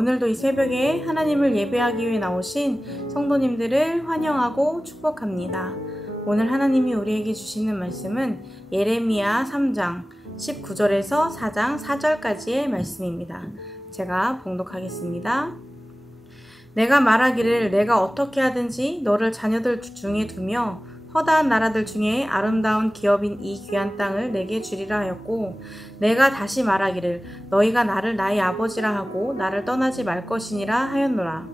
오늘도 이 새벽에 하나님을 예배하기 위해 나오신 성도님들을 환영하고 축복합니다. 오늘 하나님이 우리에게 주시는 말씀은 예레미야 3장 19절에서 4장 4절까지의 말씀입니다. 제가 봉독하겠습니다. 내가 말하기를 내가 어떻게 하든지 너를 자녀들 중에 두며 허다한 나라들 중에 아름다운 기업인 이 귀한 땅을 내게 주리라 하였고, 내가 다시 말하기를 너희가 나를 나의 아버지라 하고 나를 떠나지 말 것이니라 하였노라.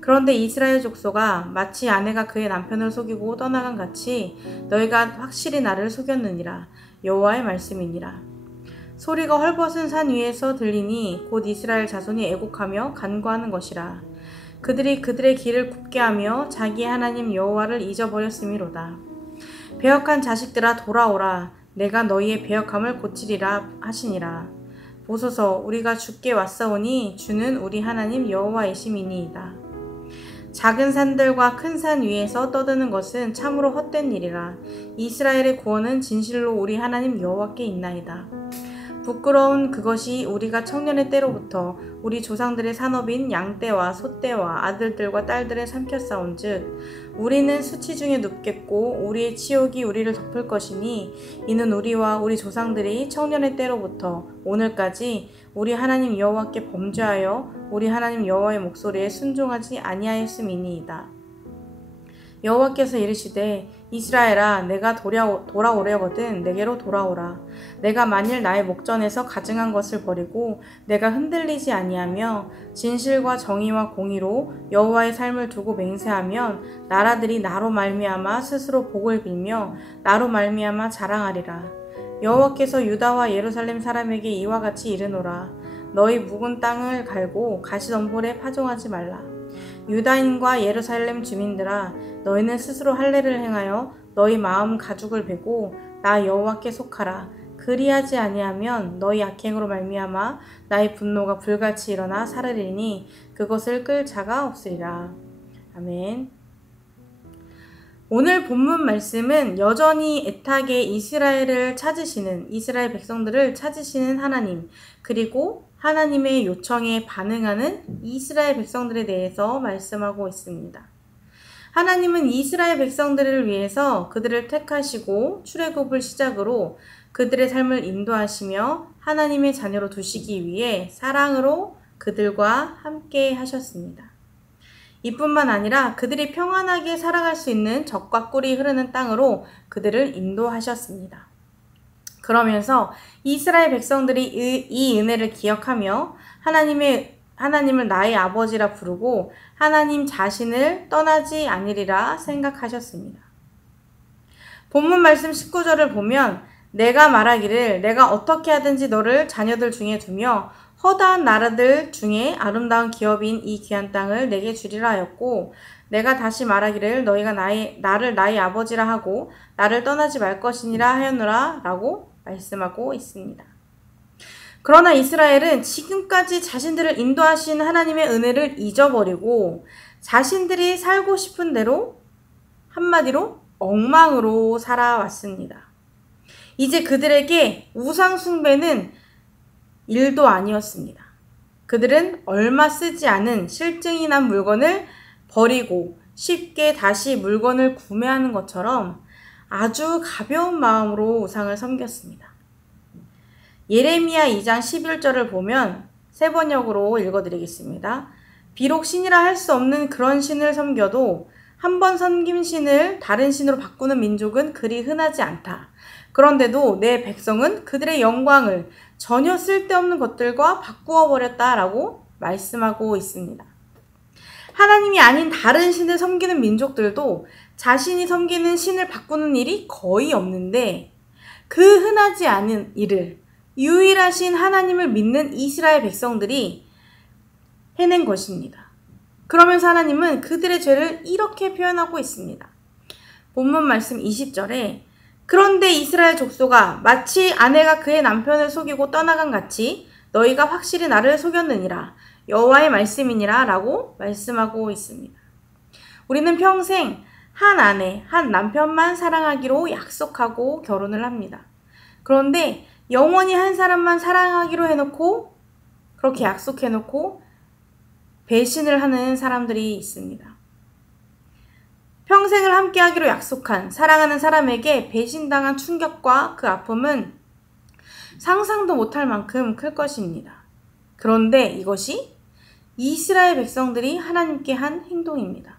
그런데 이스라엘 족속아, 마치 아내가 그의 남편을 속이고 떠나간 같이 너희가 확실히 나를 속였느니라. 여호와의 말씀이니라. 소리가 헐벗은 산 위에서 들리니 곧 이스라엘 자손이 애곡하며 간구하는 것이라. 그들이 그들의 길을 굽게 하며 자기의 하나님 여호와를 잊어버렸음이로다. 배역한 자식들아 돌아오라. 내가 너희의 배역함을 고치리라 하시니라. 보소서, 우리가 주께 왔사오니 주는 우리 하나님 여호와이심이니이다. 작은 산들과 큰 산 위에서 떠드는 것은 참으로 헛된 일이라. 이스라엘의 구원은 진실로 우리 하나님 여호와께 있나이다. 부끄러운 그것이 우리가 청년의 때로부터 우리 조상들의 산업인 양떼와 소떼와 아들들과 딸들을 삼켰사온즉 우리는 수치 중에 눕겠고 우리의 치욕이 우리를 덮을 것이니, 이는 우리와 우리 조상들이 청년의 때로부터 오늘까지 우리 하나님 여호와께 범죄하여 우리 하나님 여호와의 목소리에 순종하지 아니하였음이니이다. 여호와께서 이르시되 이스라엘아, 내가 돌아오려거든 내게로 돌아오라. 내가 만일 나의 목전에서 가증한 것을 버리고 내가 흔들리지 아니하며 진실과 정의와 공의로 여호와의 삶을 두고 맹세하면 나라들이 나로 말미암아 스스로 복을 빌며 나로 말미암아 자랑하리라. 여호와께서 유다와 예루살렘 사람에게 이와 같이 이르노라. 너희 묵은 땅을 갈고 가시덤불에 파종하지 말라. 유다인과 예루살렘 주민들아, 너희는 스스로 할례를 행하여 너희 마음 가죽을 베고 나 여호와께 속하라. 그리하지 아니하면 너희 악행으로 말미암아 나의 분노가 불같이 일어나 사르리니 그것을 끌 자가 없으리라. 아멘. 오늘 본문 말씀은 여전히 애타게 이스라엘 백성들을 찾으시는 하나님, 그리고 하나님의 요청에 반응하는 이스라엘 백성들에 대해서 말씀하고 있습니다. 하나님은 이스라엘 백성들을 위해서 그들을 택하시고 출애굽을 시작으로 그들의 삶을 인도하시며 하나님의 자녀로 두시기 위해 사랑으로 그들과 함께 하셨습니다. 이뿐만 아니라 그들이 평안하게 살아갈 수 있는 젖과 꿀이 흐르는 땅으로 그들을 인도하셨습니다. 그러면서 이스라엘 백성들이 이 은혜를 기억하며 하나님을 나의 아버지라 부르고 하나님 자신을 떠나지 않으리라 생각하셨습니다. 본문 말씀 19절을 보면 내가 말하기를 내가 어떻게 하든지 너를 자녀들 중에 두며 허다한 나라들 중에 아름다운 기업인 이 귀한 땅을 내게 주리라 하였고, 내가 다시 말하기를 너희가 나를 나의 아버지라 하고 나를 떠나지 말 것이니라 하였노라 라고 말씀하고 있습니다. 그러나 이스라엘은 지금까지 자신들을 인도하신 하나님의 은혜를 잊어버리고 자신들이 살고 싶은 대로, 한마디로 엉망으로 살아왔습니다. 이제 그들에게 우상 숭배는 일도 아니었습니다. 그들은 얼마 쓰지 않은 실증이 난 물건을 버리고 쉽게 다시 물건을 구매하는 것처럼 아주 가벼운 마음으로 우상을 섬겼습니다. 예레미야 2장 11절을 보면 세 번역으로 읽어드리겠습니다. 비록 신이라 할 수 없는 그런 신을 섬겨도 한 번 섬긴 신을 다른 신으로 바꾸는 민족은 그리 흔하지 않다. 그런데도 내 백성은 그들의 영광을 전혀 쓸데없는 것들과 바꾸어 버렸다라고 말씀하고 있습니다. 하나님이 아닌 다른 신을 섬기는 민족들도 자신이 섬기는 신을 바꾸는 일이 거의 없는데, 그 흔하지 않은 일을 유일하신 하나님을 믿는 이스라엘 백성들이 해낸 것입니다. 그러면서 하나님은 그들의 죄를 이렇게 표현하고 있습니다. 본문 말씀 20절에 그런데 이스라엘 족속아, 마치 아내가 그의 남편을 속이고 떠나간 같이 너희가 확실히 나를 속였느니라. 여호와의 말씀이니라 라고 말씀하고 있습니다. 우리는 평생 한 아내, 한 남편만 사랑하기로 약속하고 결혼을 합니다. 그런데 영원히 한 사람만 사랑하기로 해놓고, 그렇게 약속해놓고 배신을 하는 사람들이 있습니다. 평생을 함께하기로 약속한 사랑하는 사람에게 배신당한 충격과 그 아픔은 상상도 못할 만큼 클 것입니다. 그런데 이것이 이스라엘 백성들이 하나님께 한 행동입니다.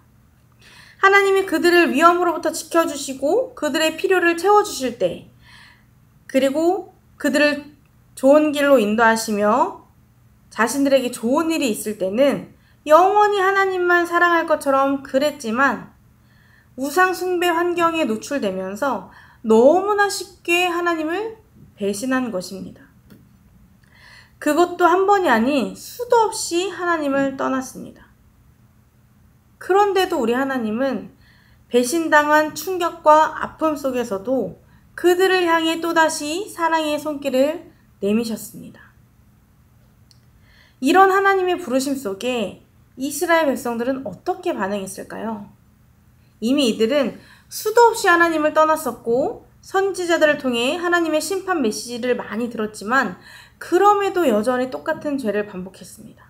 하나님이 그들을 위험으로부터 지켜주시고 그들의 필요를 채워주실 때, 그리고 그들을 좋은 길로 인도하시며 자신들에게 좋은 일이 있을 때는 영원히 하나님만 사랑할 것처럼 그랬지만 우상 숭배 환경에 노출되면서 너무나 쉽게 하나님을 배신한 것입니다. 그것도 한 번이 아닌 수도 없이 하나님을 떠났습니다. 그런데도 우리 하나님은 배신당한 충격과 아픔 속에서도 그들을 향해 또다시 사랑의 손길을 내미셨습니다. 이런 하나님의 부르심 속에 이스라엘 백성들은 어떻게 반응했을까요? 이미 이들은 수도 없이 하나님을 떠났었고 선지자들을 통해 하나님의 심판 메시지를 많이 들었지만 그럼에도 여전히 똑같은 죄를 반복했습니다.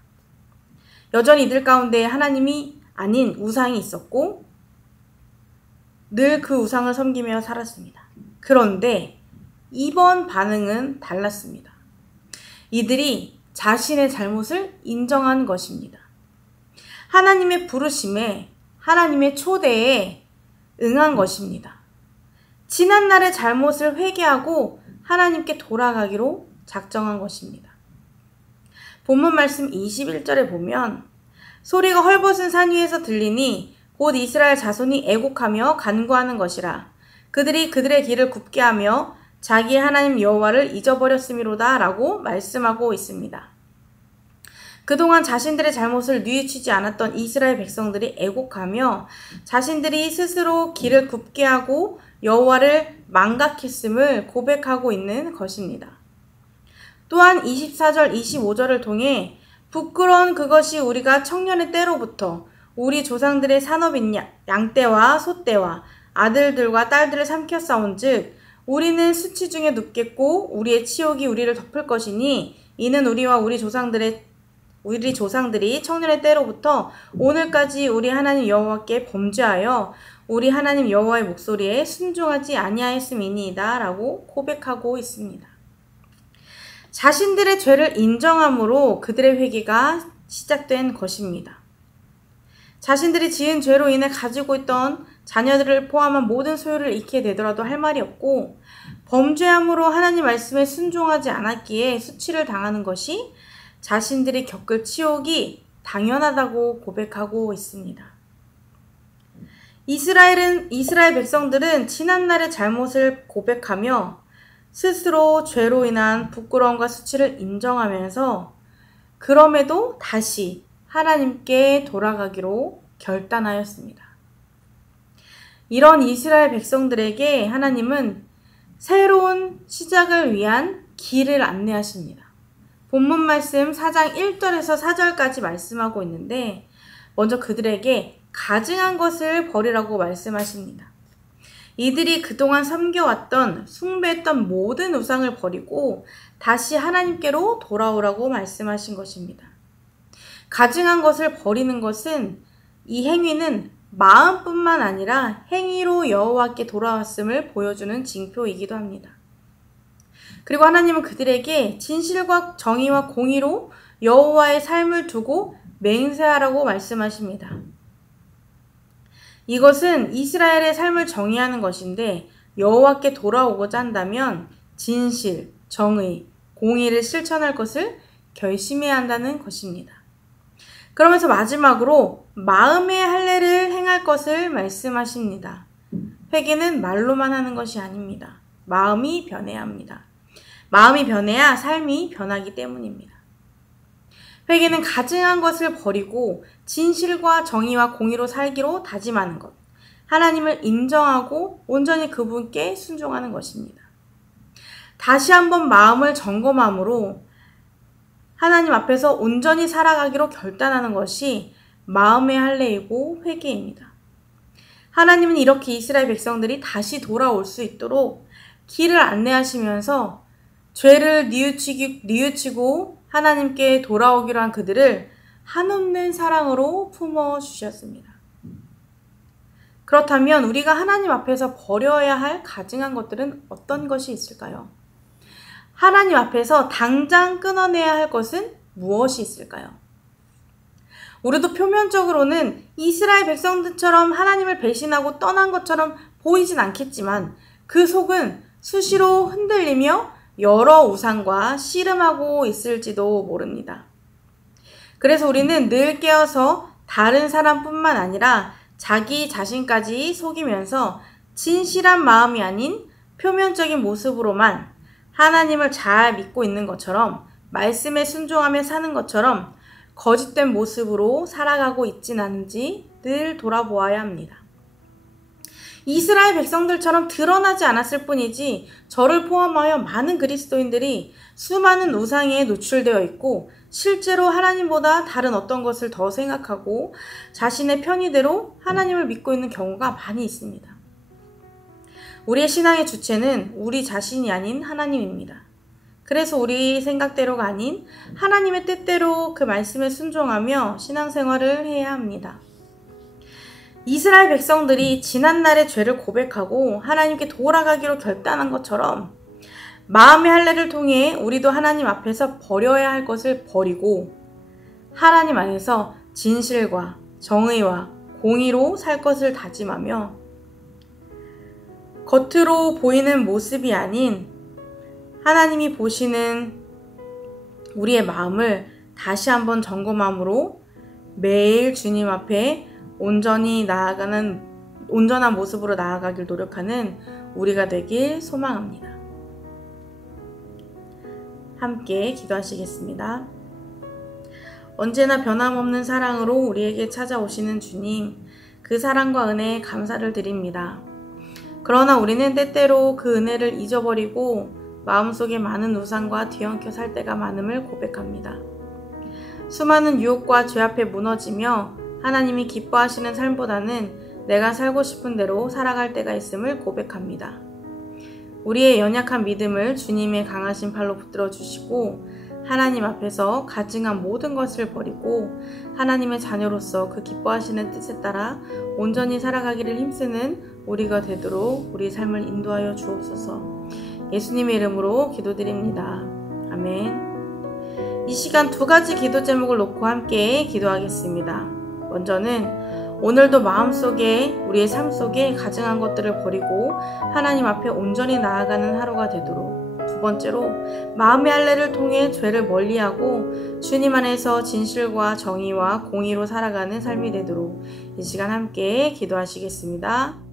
여전히 이들 가운데 하나님이 아닌 우상이 있었고 늘 그 우상을 섬기며 살았습니다. 그런데 이번 반응은 달랐습니다. 이들이 자신의 잘못을 인정한 것입니다. 하나님의 부르심에, 하나님의 초대에 응한 것입니다. 지난날의 잘못을 회개하고 하나님께 돌아가기로 작정한 것입니다. 본문 말씀 21절에 보면 소리가 헐벗은 산 위에서 들리니 곧 이스라엘 자손이 애곡하며 간구하는 것이라. 그들이 그들의 길을 굽게 하며 자기의 하나님 여호와를 잊어버렸음이로다 라고 말씀하고 있습니다. 그동안 자신들의 잘못을 뉘우치지 않았던 이스라엘 백성들이 애곡하며 자신들이 스스로 길을 굽게 하고 여호와를 망각했음을 고백하고 있는 것입니다. 또한 24절, 25절을 통해 부끄러운 그것이 우리가 청년의 때로부터 우리 조상들의 산업인 양떼와 소떼와 아들들과 딸들을 삼켰사온 즉 우리는 수치 중에 눕겠고 우리의 치욕이 우리를 덮을 것이니 이는 우리와 우리 조상들이 청년의 때로부터 오늘까지 우리 하나님 여호와께 범죄하여 우리 하나님 여호와의 목소리에 순종하지 아니하였음이니이다 라고 고백하고 있습니다. 자신들의 죄를 인정함으로 그들의 회개가 시작된 것입니다. 자신들이 지은 죄로 인해 가지고 있던 자녀들을 포함한 모든 소유를 잃게 되더라도 할 말이 없고 범죄함으로 하나님 말씀에 순종하지 않았기에 수치를 당하는 것이 자신들이 겪을 치욕이 당연하다고 고백하고 있습니다. 이스라엘 백성들은 지난날의 잘못을 고백하며 스스로 죄로 인한 부끄러움과 수치를 인정하면서 그럼에도 다시 하나님께 돌아가기로 결단하였습니다. 이런 이스라엘 백성들에게 하나님은 새로운 시작을 위한 길을 안내하십니다. 본문 말씀 4장 1절에서 4절까지 말씀하고 있는데 먼저 그들에게 가증한 것을 버리라고 말씀하십니다. 이들이 그동안 섬겨왔던 숭배했던 모든 우상을 버리고 다시 하나님께로 돌아오라고 말씀하신 것입니다. 가증한 것을 버리는 것은 이 행위는 마음뿐만 아니라 행위로 여호와께 돌아왔음을 보여주는 징표이기도 합니다. 그리고 하나님은 그들에게 진실과 정의와 공의로 여호와의 삶을 두고 맹세하라고 말씀하십니다. 이것은 이스라엘의 삶을 정의하는 것인데 여호와께 돌아오고자 한다면 진실, 정의, 공의를 실천할 것을 결심해야 한다는 것입니다. 그러면서 마지막으로 마음의 할례를 행할 것을 말씀하십니다. 회개는 말로만 하는 것이 아닙니다. 마음이 변해야 합니다. 마음이 변해야 삶이 변하기 때문입니다. 회개는 가증한 것을 버리고 진실과 정의와 공의로 살기로 다짐하는 것, 하나님을 인정하고 온전히 그분께 순종하는 것입니다. 다시 한번 마음을 점검함으로 하나님 앞에서 온전히 살아가기로 결단하는 것이 마음의 할례이고 회개입니다. 하나님은 이렇게 이스라엘 백성들이 다시 돌아올 수 있도록 길을 안내하시면서 죄를 뉘우치고 하나님께 돌아오기로 한 그들을 한없는 사랑으로 품어주셨습니다. 그렇다면 우리가 하나님 앞에서 버려야 할 가증한 것들은 어떤 것이 있을까요? 하나님 앞에서 당장 끊어내야 할 것은 무엇이 있을까요? 우리도 표면적으로는 이스라엘 백성들처럼 하나님을 배신하고 떠난 것처럼 보이진 않겠지만 그 속은 수시로 흔들리며 여러 우상과 씨름하고 있을지도 모릅니다. 그래서 우리는 늘 깨어서 다른 사람뿐만 아니라 자기 자신까지 속이면서 진실한 마음이 아닌 표면적인 모습으로만 하나님을 잘 믿고 있는 것처럼, 말씀에 순종하며 사는 것처럼 거짓된 모습으로 살아가고 있진 않은지 늘 돌아보아야 합니다. 이스라엘 백성들처럼 드러나지 않았을 뿐이지 저를 포함하여 많은 그리스도인들이 수많은 우상에 노출되어 있고 실제로 하나님보다 다른 어떤 것을 더 생각하고 자신의 편의대로 하나님을 믿고 있는 경우가 많이 있습니다. 우리의 신앙의 주체는 우리 자신이 아닌 하나님입니다. 그래서 우리 생각대로가 아닌 하나님의 뜻대로 그 말씀에 순종하며 신앙생활을 해야 합니다. 이스라엘 백성들이 지난날의 죄를 고백하고 하나님께 돌아가기로 결단한 것처럼 마음의 할례를 통해 우리도 하나님 앞에서 버려야 할 것을 버리고 하나님 안에서 진실과 정의와 공의로 살 것을 다짐하며 겉으로 보이는 모습이 아닌 하나님이 보시는 우리의 마음을 다시 한번 점검함으로 매일 주님 앞에 온전한 모습으로 나아가길 노력하는 우리가 되길 소망합니다. 함께 기도하시겠습니다. 언제나 변함없는 사랑으로 우리에게 찾아오시는 주님, 그 사랑과 은혜에 감사를 드립니다. 그러나 우리는 때때로 그 은혜를 잊어버리고 마음속에 많은 우상과 뒤엉켜 살 때가 많음을 고백합니다. 수많은 유혹과 죄 앞에 무너지며 하나님이 기뻐하시는 삶보다는 내가 살고 싶은 대로 살아갈 때가 있음을 고백합니다. 우리의 연약한 믿음을 주님의 강하신 팔로 붙들어 주시고 하나님 앞에서 가증한 모든 것을 버리고 하나님의 자녀로서 그 기뻐하시는 뜻에 따라 온전히 살아가기를 힘쓰는 우리가 되도록 우리 삶을 인도하여 주옵소서. 예수님의 이름으로 기도드립니다. 아멘. 이 시간 두 가지 기도 제목을 놓고 함께 기도하겠습니다. 먼저는 오늘도 마음속에 우리의 삶 속에 가증한 것들을 버리고 하나님 앞에 온전히 나아가는 하루가 되도록, 두 번째로 마음의 할례를 통해 죄를 멀리하고 주님 안에서 진실과 정의와 공의로 살아가는 삶이 되도록 이 시간 함께 기도하시겠습니다.